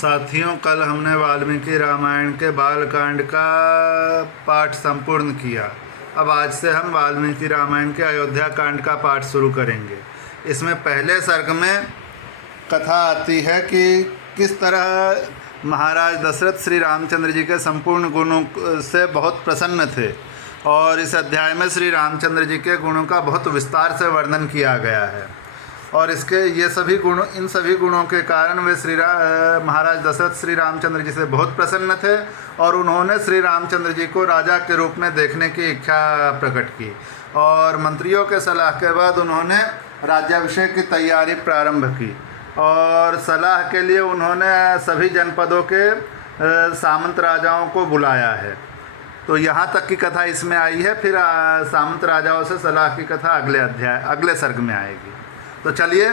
साथियों, कल हमने वाल्मीकि रामायण के बालकांड का पाठ संपूर्ण किया। अब आज से हम वाल्मीकि रामायण के अयोध्या कांड का पाठ शुरू करेंगे। इसमें पहले सर्ग में कथा आती है कि किस तरह महाराज दशरथ श्री रामचंद्र जी के संपूर्ण गुणों से बहुत प्रसन्न थे, और इस अध्याय में श्री रामचंद्र जी के गुणों का बहुत विस्तार से वर्णन किया गया है। और इन सभी गुणों के कारण वे महाराज दशरथ श्री रामचंद्र जी से बहुत प्रसन्न थे, और उन्होंने श्री रामचंद्र जी को राजा के रूप में देखने की इच्छा प्रकट की। और मंत्रियों के सलाह के बाद उन्होंने राज्याभिषेक की तैयारी प्रारंभ की, और सलाह के लिए उन्होंने सभी जनपदों के सामंत राजाओं को बुलाया है। तो यहाँ तक की कथा इसमें आई है। फिर सामंत राजाओं से सलाह की कथा अगले सर्ग में आएगी। तो चलिए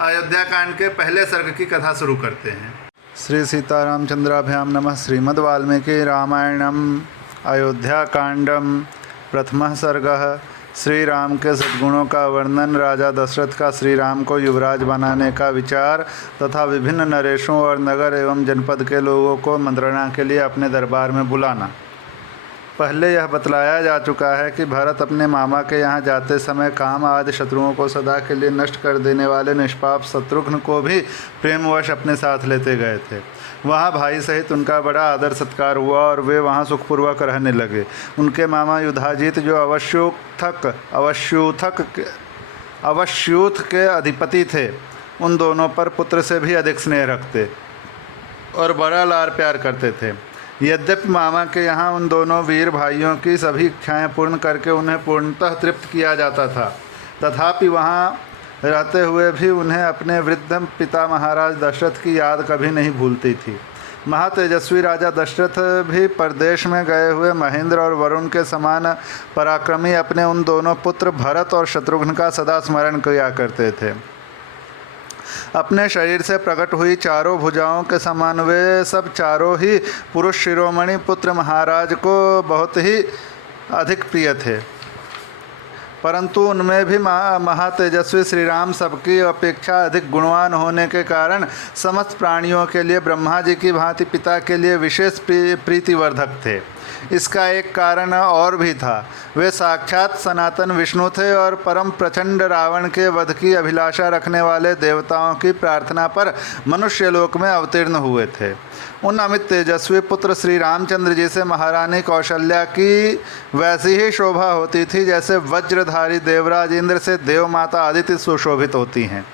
अयोध्या कांड के पहले सर्ग की कथा शुरू करते हैं। श्री सीतारामचंद्राभ्याम नमः। श्रीमद् वाल्मीकि रामायणम अयोध्या कांडम प्रथम सर्गः। श्री राम के सद्गुणों का वर्णन, राजा दशरथ का श्री राम को युवराज बनाने का विचार तथा विभिन्न नरेशों और नगर एवं जनपद के लोगों को मंत्रणा के लिए अपने दरबार में बुलाना। पहले यह बतलाया जा चुका है कि भरत अपने मामा के यहाँ जाते समय काम आदि शत्रुओं को सदा के लिए नष्ट कर देने वाले निष्पाप शत्रुघ्न को भी प्रेमवश अपने साथ लेते गए थे। वहाँ भाई सहित उनका बड़ा आदर सत्कार हुआ और वे वहाँ सुखपूर्वक रहने लगे। उनके मामा युधाजीत, जो अवश्यूथ के अधिपति थे, उन दोनों पर पुत्र से भी अधिक स्नेह रखते और बड़ा लाड़ प्यार करते थे। यद्यपि मामा के यहाँ उन दोनों वीर भाइयों की सभी इच्छाएं पूर्ण करके उन्हें पूर्णतः तृप्त किया जाता था, तथापि वहाँ रहते हुए भी उन्हें अपने वृद्ध पिता महाराज दशरथ की याद कभी नहीं भूलती थी। महातेजस्वी राजा दशरथ भी परदेश में गए हुए महेंद्र और वरुण के समान पराक्रमी अपने उन दोनों पुत्र भरत और शत्रुघ्न का सदा स्मरण किया करते थे। अपने शरीर से प्रकट हुई चारों भुजाओं के समान वे सब चारों ही पुरुष शिरोमणि पुत्र महाराज को बहुत ही अधिक प्रिय थे, परंतु उनमें भी महातेजस्वी श्री राम सबकी अपेक्षा अधिक गुणवान होने के कारण समस्त प्राणियों के लिए ब्रह्मा जी की भांति पिता के लिए विशेष प्रीतिवर्धक थे। इसका एक कारण और भी था। वे साक्षात सनातन विष्णु थे और परम प्रचंड रावण के वध की अभिलाषा रखने वाले देवताओं की प्रार्थना पर मनुष्य लोक में अवतीर्ण हुए थे। उन अमित तेजस्वी पुत्र श्री रामचंद्र जी से महारानी कौशल्या की वैसी ही शोभा होती थी जैसे वज्रधारी देवराज इंद्र से देवमाता आदित्य सुशोभित होती हैं।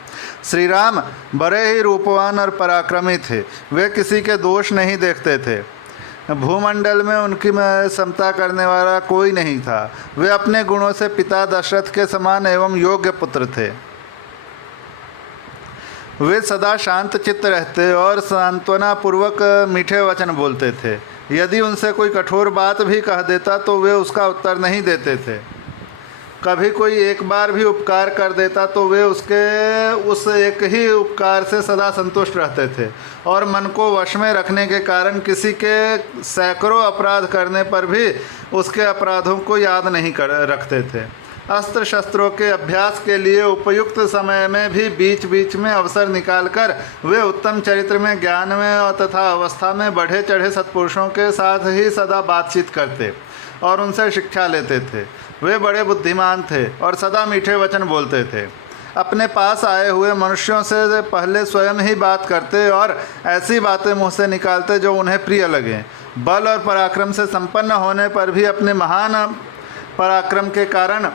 श्री राम बड़े ही रूपवान और पराक्रमी थे। वे किसी के दोष नहीं देखते थे। भूमंडल में उनकी समता करने वाला कोई नहीं था। वे अपने गुणों से पिता दशरथ के समान एवं योग्य पुत्र थे। वे सदा शांत चित्त रहते और सांत्वना पूर्वक मीठे वचन बोलते थे। यदि उनसे कोई कठोर बात भी कह देता तो वे उसका उत्तर नहीं देते थे। कभी कोई एक बार भी उपकार कर देता तो वे उस एक ही उपकार से सदा संतुष्ट रहते थे, और मन को वश में रखने के कारण किसी के सैकड़ों अपराध करने पर भी उसके अपराधों को याद नहीं रखते थे। अस्त्र शस्त्रों के अभ्यास के लिए उपयुक्त समय में भी बीच बीच में अवसर निकालकर वे उत्तम चरित्र में, ज्ञान में और तथा अवस्था में बढ़े चढ़े सत्पुरुषों के साथ ही सदा बातचीत करते और उनसे शिक्षा लेते थे। वे बड़े बुद्धिमान थे और सदा मीठे वचन बोलते थे। अपने पास आए हुए मनुष्यों से पहले स्वयं ही बात करते और ऐसी बातें मुँह से निकालते जो उन्हें प्रिय लगें। बल और पराक्रम से संपन्न होने पर भी अपने महान पराक्रम के कारण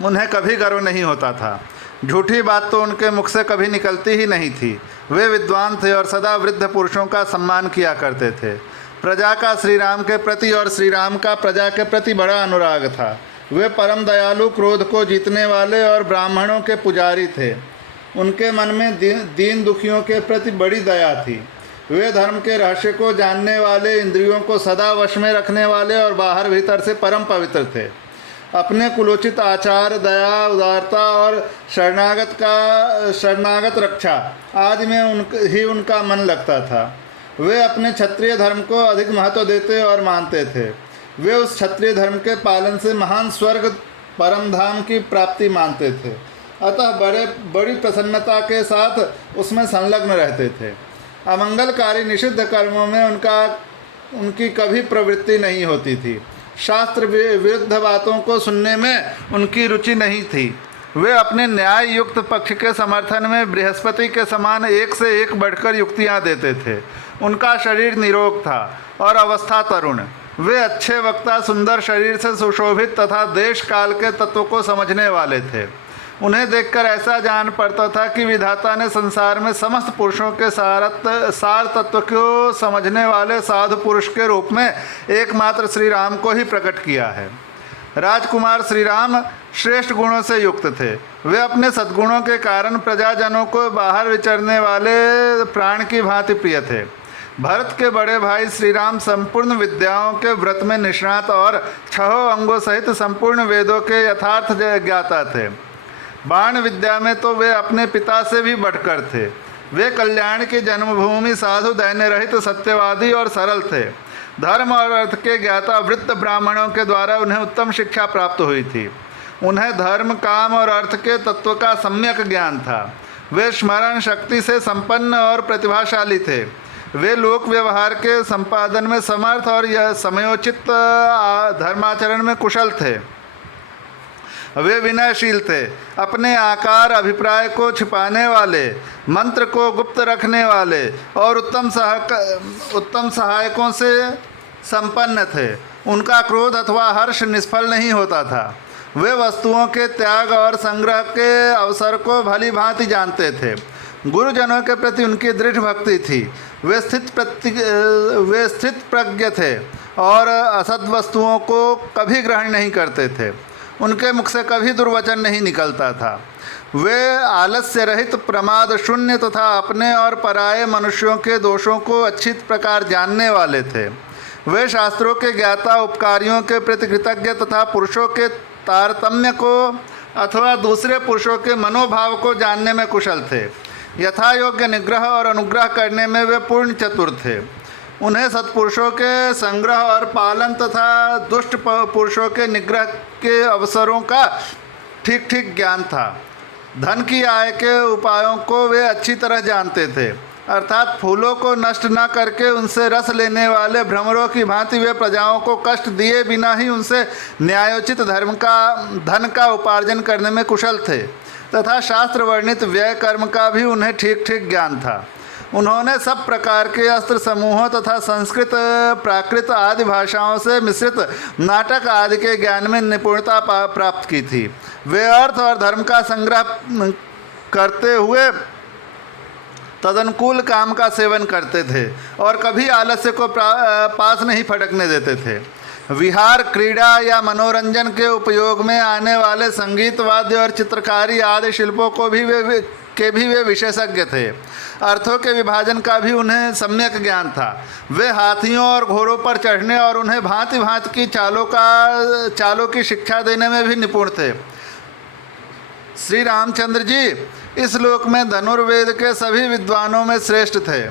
उन्हें कभी गर्व नहीं होता था। झूठी बात तो उनके मुख से कभी निकलती ही नहीं थी। वे विद्वान थे और सदा वृद्ध पुरुषों का सम्मान किया करते थे। प्रजा का श्री राम के प्रति और श्री राम का प्रजा के प्रति बड़ा अनुराग था। वे परम दयालु, क्रोध को जीतने वाले और ब्राह्मणों के पुजारी थे। उनके मन में दीन दुखियों के प्रति बड़ी दया थी। वे धर्म के रहस्य को जानने वाले, इंद्रियों को सदा वश में रखने वाले और बाहर भीतर से परम पवित्र थे। अपने कुलोचित आचार, दया, उदारता और शरणागत रक्षा आदि में उनका मन लगता था। वे अपने क्षत्रिय धर्म को अधिक महत्व देते और मानते थे। वे उस क्षत्रिय धर्म के पालन से महान स्वर्ग परम धाम की प्राप्ति मानते थे। अतः बड़ी प्रसन्नता के साथ उसमें संलग्न रहते थे। अमंगलकारी निषिद्ध कर्मों में उनकी कभी प्रवृत्ति नहीं होती थी। शास्त्र विरुद्ध बातों को सुनने में उनकी रुचि नहीं थी। वे अपने न्याय युक्त पक्ष के समर्थन में बृहस्पति के समान एक से एक बढ़कर युक्तियां देते थे। उनका शरीर निरोग था और अवस्था तरुण। वे अच्छे वक्ता, सुंदर शरीर से सुशोभित तथा देश काल के तत्व को समझने वाले थे। उन्हें देखकर ऐसा जान पड़ता था कि विधाता ने संसार में समस्त पुरुषों के सार तत्व को समझने वाले साधु पुरुष के रूप में एकमात्र श्री राम को ही प्रकट किया है। राजकुमार श्री राम श्रेष्ठ गुणों से युक्त थे। वे अपने सद्गुणों के कारण प्रजाजनों को बाहर विचरने वाले प्राण की भांति प्रिय थे। भरत के बड़े भाई श्री राम संपूर्ण विद्याओं के व्रत में निष्णात और 6 अंगों सहित संपूर्ण वेदों के यथार्थ ज्ञाता थे। बाण विद्या में तो वे अपने पिता से भी बढ़कर थे। वे कल्याण की जन्मभूमि, साधु, दैन्य रहित, सत्यवादी और सरल थे। धर्म और अर्थ के ज्ञाता वृत्त ब्राह्मणों के द्वारा उन्हें उत्तम शिक्षा प्राप्त हुई थी। उन्हें धर्म, काम और अर्थ के तत्व का सम्यक ज्ञान था। वे स्मरण शक्ति से संपन्न और प्रतिभाशाली थे। वे लोक व्यवहार के संपादन में समर्थ और यह समयोचित धर्माचरण में कुशल थे। वे विनयशील थे, अपने आकार अभिप्राय को छिपाने वाले, मंत्र को गुप्त रखने वाले और उत्तम सहायकों से संपन्न थे। उनका क्रोध अथवा हर्ष निष्फल नहीं होता था। वे वस्तुओं के त्याग और संग्रह के अवसर को भली भांति जानते थे। गुरुजनों के प्रति उनकी दृढ़ भक्ति थी। वे स्थित प्रज्ञ थे और असद वस्तुओं को कभी ग्रहण नहीं करते थे। उनके मुख से कभी दुर्वचन नहीं निकलता था। वे आलस्य रहित, प्रमाद शून्य तथा अपने और पराये मनुष्यों के दोषों को अच्छी प्रकार जानने वाले थे। वे शास्त्रों के ज्ञाता, उपकारियों के प्रति कृतज्ञ तथा पुरुषों के तारतम्य को अथवा दूसरे पुरुषों के मनोभाव को जानने में कुशल थे। यथा योग्य निग्रह और अनुग्रह करने में वे पूर्ण चतुर थे। उन्हें सत्पुरुषों के संग्रह और पालन तथा दुष्ट पुरुषों के निग्रह के अवसरों का ठीक ठीक ज्ञान था। धन की आय के उपायों को वे अच्छी तरह जानते थे। अर्थात फूलों को नष्ट न करके उनसे रस लेने वाले भ्रमरों की भांति वे प्रजाओं को कष्ट दिए बिना ही उनसे न्यायोचित धन का उपार्जन करने में कुशल थे तथा शास्त्र वर्णित व्यय कर्म का भी उन्हें ठीक ठीक ज्ञान था। उन्होंने सब प्रकार के अस्त्र समूहों तथा संस्कृत, प्राकृत आदि भाषाओं से मिश्रित नाटक आदि के ज्ञान में निपुणता प्राप्त की थी। वे अर्थ और धर्म का संग्रह करते हुए तदनुकूल काम का सेवन करते थे और कभी आलस्य को पास नहीं फटकने देते थे। विहार, क्रीड़ा या मनोरंजन के उपयोग में आने वाले संगीत, वाद्य और चित्रकारी आदि शिल्पों को भी वे विशेषज्ञ थे। अर्थों के विभाजन का भी उन्हें सम्यक ज्ञान था। वे हाथियों और घोड़ों पर चढ़ने और उन्हें भांति भांति की चालों की शिक्षा देने में भी निपुण थे। श्री रामचंद्र जी इस लोक में धनुर्वेद के सभी विद्वानों में श्रेष्ठ थे।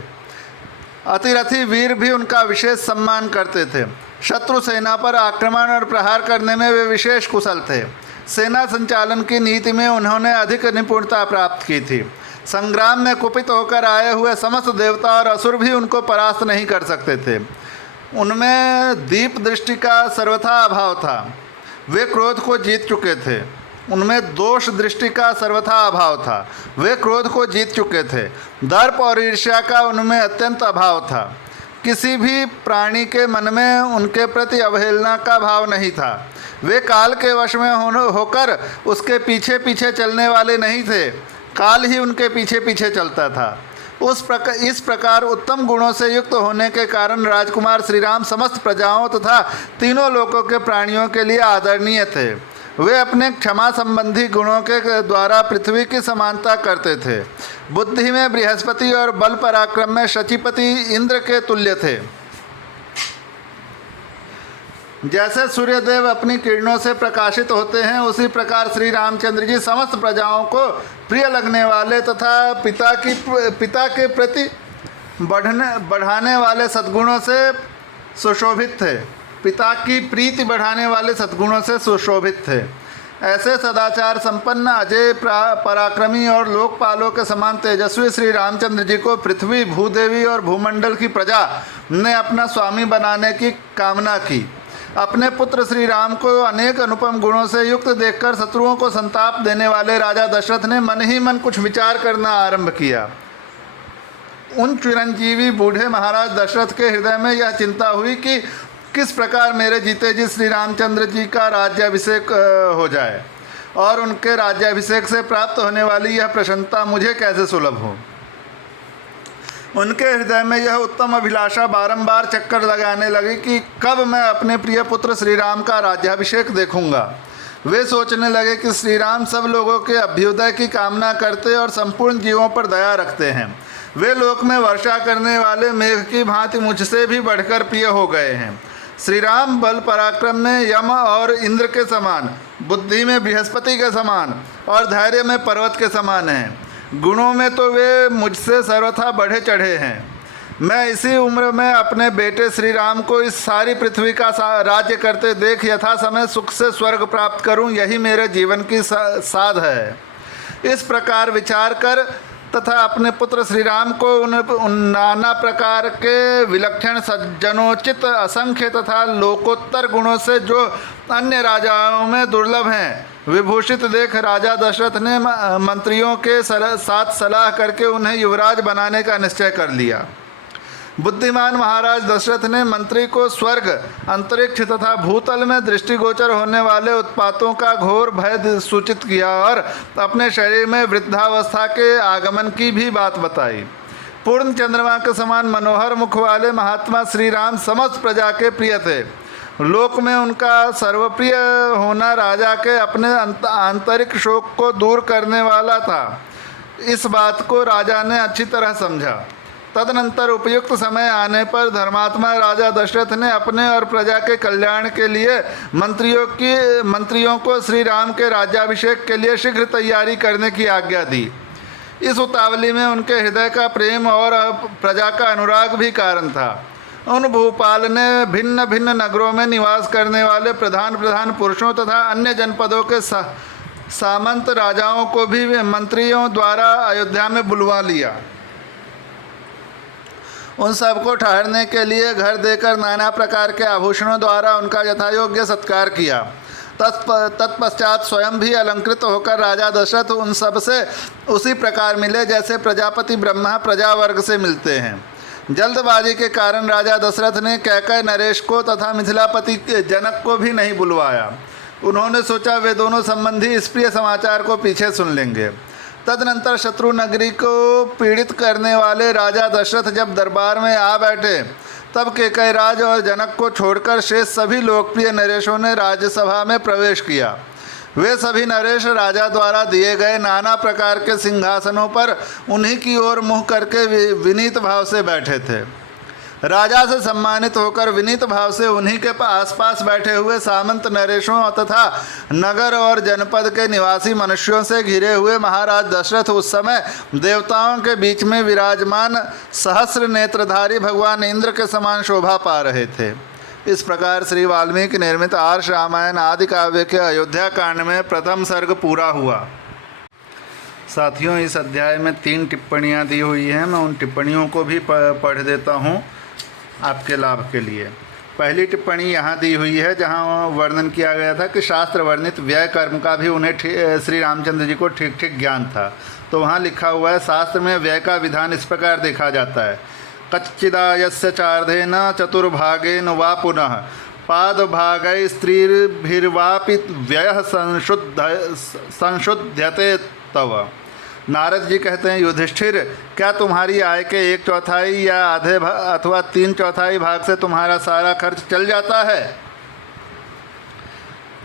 अतिरथी वीर भी उनका विशेष सम्मान करते थे। शत्रु सेना पर आक्रमण और प्रहार करने में वे विशेष कुशल थे। सेना संचालन की नीति में उन्होंने अधिक निपुणता प्राप्त की थी। संग्राम में कुपित होकर आए हुए समस्त देवता और असुर भी उनको परास्त नहीं कर सकते थे। उनमें दीप दृष्टि का सर्वथा अभाव था। वे क्रोध को जीत चुके थे। उनमें दोष दृष्टि का सर्वथा अभाव था। वे क्रोध को जीत चुके थे। दर्प और ईर्ष्या का उनमें अत्यंत अभाव था। किसी भी प्राणी के मन में उनके प्रति अवहेलना का भाव नहीं था। वे काल के वश में होकर उसके पीछे पीछे चलने वाले नहीं थे। काल ही उनके पीछे पीछे चलता था। इस प्रकार उत्तम गुणों से युक्त होने के कारण राजकुमार श्री राम समस्त प्रजाओं तथा तीनों लोकों के प्राणियों के लिए आदरणीय थे। वे अपने क्षमा संबंधी गुणों के द्वारा पृथ्वी की समानता करते थे। बुद्धि में बृहस्पति और बल पराक्रम में शचीपति इंद्र के तुल्य थे। जैसे सूर्यदेव अपनी किरणों से प्रकाशित होते हैं, उसी प्रकार श्री रामचंद्र जी समस्त प्रजाओं को प्रिय लगने वाले तथा पिता के प्रति बढ़ाने वाले सद्गुणों से सुशोभित थे। पिता की प्रीति बढ़ाने वाले सद्गुणों से सुशोभित थे। ऐसे सदाचार संपन्न अजय पराक्रमी और लोकपालों के समान तेजस्वी श्री रामचंद्र जी को पृथ्वी, भूदेवी और भूमंडल की प्रजा ने अपना स्वामी बनाने की कामना की। अपने पुत्र श्री राम को अनेक अनुपम गुणों से युक्त देखकर शत्रुओं को संताप देने वाले राजा दशरथ ने मन ही मन कुछ विचार करना आरंभ किया। उन चिरंजीवी बूढ़े महाराज दशरथ के हृदय में यह चिंता हुई कि किस प्रकार मेरे जीते जी श्री रामचंद्र जी का राज्याभिषेक हो जाए और उनके राज्याभिषेक से प्राप्त होने वाली यह प्रसन्नता मुझे कैसे सुलभ हो। उनके हृदय में यह उत्तम अभिलाषा बारंबार चक्कर लगाने लगी कि कब मैं अपने प्रिय पुत्र श्री राम का राज्याभिषेक देखूंगा। वे सोचने लगे कि श्री राम सब लोगों के अभ्युदय की कामना करते और संपूर्ण जीवों पर दया रखते हैं। वे लोक में वर्षा करने वाले मेघ की भांति मुझसे भी बढ़कर प्रिय हो गए हैं। श्री राम बल पराक्रम में यम और इंद्र के समान, बुद्धि में बृहस्पति के समान और धैर्य में पर्वत के समान हैं। गुणों में तो वे मुझसे सर्वथा बढ़े चढ़े हैं। मैं इसी उम्र में अपने बेटे श्री राम को इस सारी पृथ्वी का राज्य करते देख यथा समय सुख से स्वर्ग प्राप्त करूं, यही मेरे जीवन की साध है। इस प्रकार विचार कर तथा अपने पुत्र श्री राम को उन नाना प्रकार के विलक्षण सज्जनोचित असंख्य तथा लोकोत्तर गुणों से जो अन्य राजाओं में दुर्लभ हैं विभूषित देख राजा दशरथ ने मंत्रियों के साथ सलाह करके उन्हें युवराज बनाने का निश्चय कर लिया। बुद्धिमान महाराज दशरथ ने मंत्री को स्वर्ग, अंतरिक्ष तथा भूतल में दृष्टिगोचर होने वाले उत्पातों का घोर भय सूचित किया और अपने शरीर में वृद्धावस्था के आगमन की भी बात बताई। पूर्ण चंद्रमा के समान मनोहर मुख वाले महात्मा श्री राम समस्त प्रजा के प्रिय थे। लोक में उनका सर्वप्रिय होना राजा के अपने आंतरिक शोक को दूर करने वाला था। इस बात को राजा ने अच्छी तरह समझा। तदनंतर उपयुक्त समय आने पर धर्मात्मा राजा दशरथ ने अपने और प्रजा के कल्याण के लिए मंत्रियों को श्री राम के राज्याभिषेक के लिए शीघ्र तैयारी करने की आज्ञा दी। इस उतावली में उनके हृदय का प्रेम और प्रजा का अनुराग भी कारण था। उन भूपाल ने भिन्न भिन्न नगरों में निवास करने वाले प्रधान पुरुषों तथा अन्य जनपदों के सामंत राजाओं को भी मंत्रियों द्वारा अयोध्या में बुलवा लिया। उन सबको ठहरने के लिए घर देकर नाना प्रकार के आभूषणों द्वारा उनका यथायोग्य सत्कार किया। तत्पश्चात स्वयं भी अलंकृत होकर राजा दशरथ उन सब से उसी प्रकार मिले जैसे प्रजापति ब्रह्मा प्रजा वर्ग से मिलते हैं। जल्दबाजी के कारण राजा दशरथ ने कैकय नरेश को तथा मिथिलापति जनक को भी नहीं बुलवाया। उन्होंने सोचा वे दोनों संबंधी इस प्रिय समाचार को पीछे सुन लेंगे। तदनंतर शत्रु नगरी को पीड़ित करने वाले राजा दशरथ जब दरबार में आ बैठे तब कैकयराज और जनक को छोड़कर शेष सभी लोकप्रिय नरेशों ने राज्यसभा में प्रवेश किया। वे सभी नरेश राजा द्वारा दिए गए नाना प्रकार के सिंहासनों पर उन्हीं की ओर मुँह करके विनीत भाव से बैठे थे। राजा से सम्मानित होकर विनीत भाव से उन्हीं के आसपास बैठे हुए सामंत नरेशों तथा नगर और जनपद के निवासी मनुष्यों से घिरे हुए महाराज दशरथ उस समय देवताओं के बीच में विराजमान सहस्र नेत्रधारी भगवान इंद्र के समान शोभा पा रहे थे। इस प्रकार श्री वाल्मीकि निर्मित आर्ष रामायण आदि काव्य के अयोध्या कांड में प्रथम सर्ग पूरा हुआ। साथियों, इस अध्याय में 3 टिप्पणियाँ दी हुई हैं। मैं उन टिप्पणियों को भी पढ़ देता हूँ आपके लाभ के लिए। पहली टिप्पणी यहाँ दी हुई है जहाँ वर्णन किया गया था कि शास्त्र वर्णित व्यय कर्म का भी उन्हें श्री रामचंद्र जी को ठीक ठीक ज्ञान था। तो वहाँ लिखा हुआ है, शास्त्र में व्यय का विधान इस प्रकार देखा जाता है। कच्चिदायस्य चार्धेन चतुर्भागेन वा पुनः पादभागै स्त्रीभिर्वापि व्ययः संशुध्यते तव। नारद जी कहते हैं, युधिष्ठिर, क्या तुम्हारी आय के 1/4 या आधे अथवा 3/4 भाग से तुम्हारा सारा खर्च चल जाता है?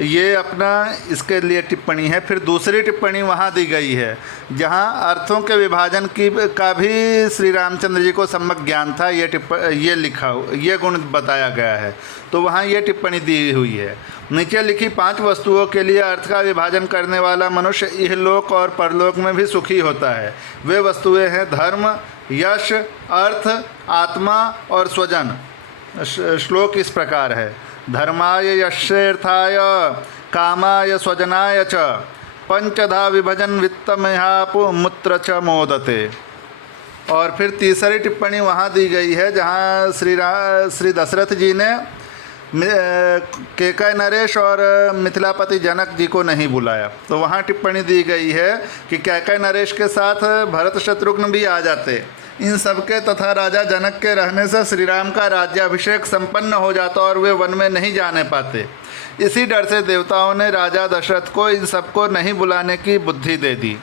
ये अपना इसके लिए टिप्पणी है। फिर दूसरी टिप्पणी वहाँ दी गई है जहाँ अर्थों के विभाजन का भी श्री रामचंद्र जी को सम्यक ज्ञान था। ये गुण बताया गया है। तो वहाँ ये टिप्पणी दी हुई है। नीचे लिखी 5 वस्तुओं के लिए अर्थ का विभाजन करने वाला मनुष्य इहलोक और परलोक में भी सुखी होता है। वे वस्तुएं हैं धर्म, यश, अर्थ, आत्मा और स्वजन। श्लोक इस प्रकार है, धर्माय यशेर्थाय कामाय स्वजनाय च पंचधा विभजन वित्तमहापुमुत्र च मोदते। और फिर तीसरी टिप्पणी वहाँ दी गई है जहाँ श्री दशरथ जी ने केकय नरेश और मिथिलापति जनक जी को नहीं बुलाया। तो वहाँ टिप्पणी दी गई है कि केकय नरेश के साथ भरत शत्रुघ्न भी आ जाते। इन सबके तथा राजा जनक के रहने से श्री राम का राज्याभिषेक संपन्न हो जाता और वे वन में नहीं जाने पाते। इसी डर से देवताओं ने राजा दशरथ को इन सबको नहीं बुलाने की बुद्धि दे दी।